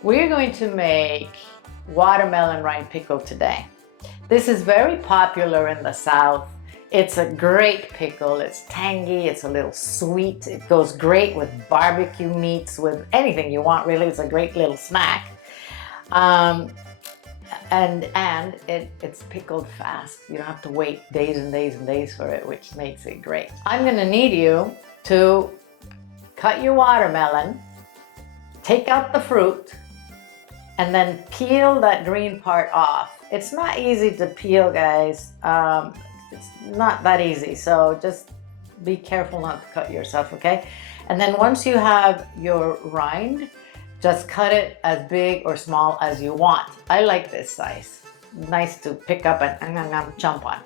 We're going to make watermelon rind pickle today. This is very popular in the South. It's a great pickle. It's tangy, it's a little sweet. It goes great with barbecue meats, with anything you want really. It's a great little snack. It's pickled fast. You don't have to wait days and days and days for it, which makes it great. I'm gonna need you to cut your watermelon, take out the fruit, and then peel that green part off. It's not easy to peel, guys. It's not that easy, so just be careful not to cut yourself, okay? And then once you have your rind, just cut it as big or small as you want. I like this size. Nice to pick up and jump on.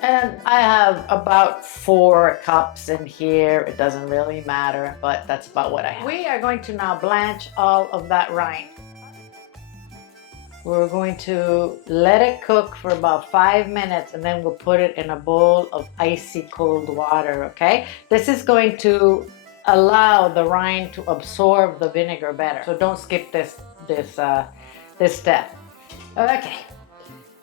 And I have about 4 cups in here. It doesn't really matter, but that's about what I have. We are going to now blanch all of that rind. We're going to let it cook for about 5 minutes, and then we'll put it in a bowl of icy cold water, okay? This is going to allow the rind to absorb the vinegar better. So don't skip this step. Okay.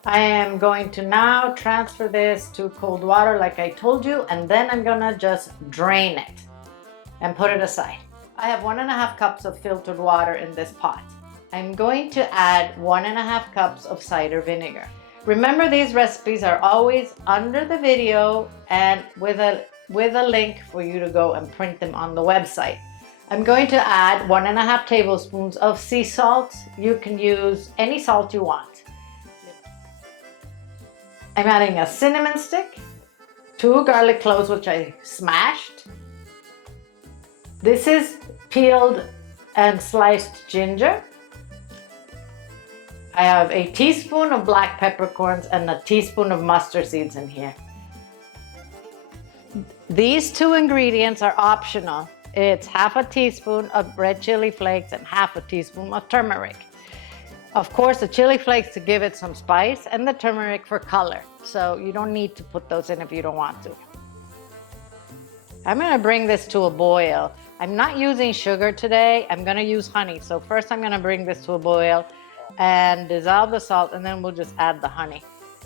I am going to now transfer this to cold water like I told you, and then I'm gonna just drain it and put it aside. I have 1.5 cups of filtered water in this pot. I'm going to add 1.5 cups of cider vinegar. Remember, these recipes are always under the video and with a link for you to go and print them on the website. I'm going to add 1.5 tablespoons of sea salt. You can use any salt you want. I'm adding a cinnamon stick, 2 garlic cloves which I smashed. This is peeled and sliced ginger. I have a teaspoon of black peppercorns and a teaspoon of mustard seeds in here. These 2 ingredients are optional. It's 1/2 teaspoon of red chili flakes and 1/2 teaspoon of turmeric. Of course, the chili flakes to give it some spice and the turmeric for color. So you don't need to put those in if you don't want to. I'm gonna bring this to a boil. I'm not using sugar today. I'm gonna use honey. So first I'm gonna bring this to a boil and dissolve the salt, and then we'll just add the honey.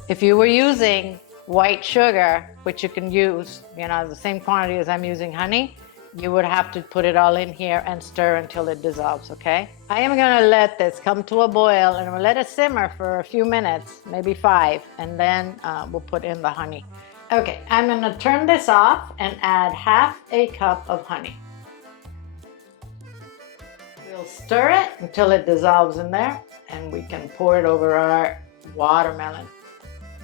If you were using white sugar, which you can use, the same quantity as I'm using honey, you would have to put it all in here and stir until it dissolves, okay? I am gonna let this come to a boil, and we'll let it simmer for a few minutes, maybe 5, and then we'll put in the honey. Okay, I'm gonna turn this off and add 1/2 cup of honey. We'll stir it until it dissolves in there, and we can pour it over our watermelon.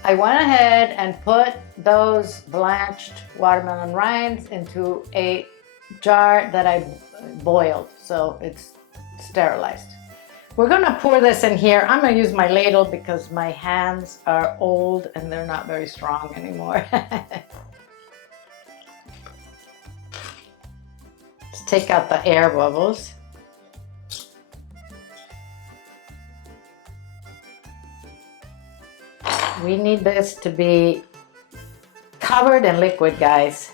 I went ahead and put those blanched watermelon rinds into a jar that I boiled, so it's sterilized. We're gonna pour this in here. I'm gonna use my ladle because my hands are old and they're not very strong anymore. Let's take out the air bubbles. We need this to be covered in liquid, guys.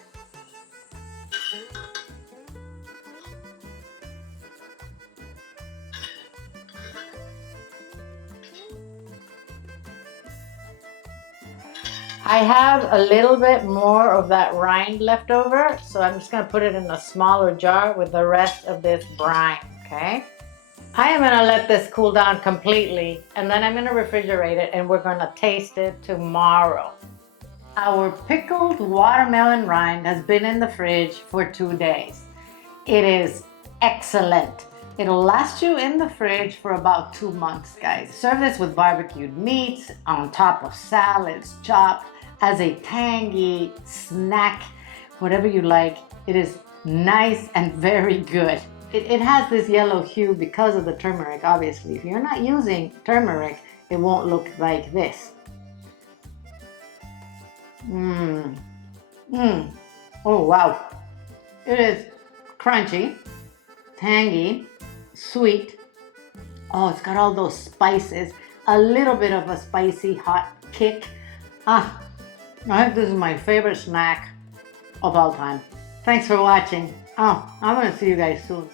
I have a little bit more of that rind left over, so I'm just gonna put it in a smaller jar with the rest of this brine, okay? I am gonna let this cool down completely, and then I'm gonna refrigerate it, and we're gonna taste it tomorrow. Our pickled watermelon rind has been in the fridge for 2 days. It is excellent. It'll last you in the fridge for about 2 months, guys. Serve this with barbecued meats, on top of salads, chopped, as a tangy snack, whatever you like. It is nice and very good. It has this yellow hue because of the turmeric, obviously. If you're not using turmeric, it won't look like this. Oh, wow. It is crunchy, tangy, sweet. Oh, it's got all those spices, a little bit of a spicy hot kick. I think this is my favorite snack of all time. Thanks for watching. I'm gonna see you guys soon.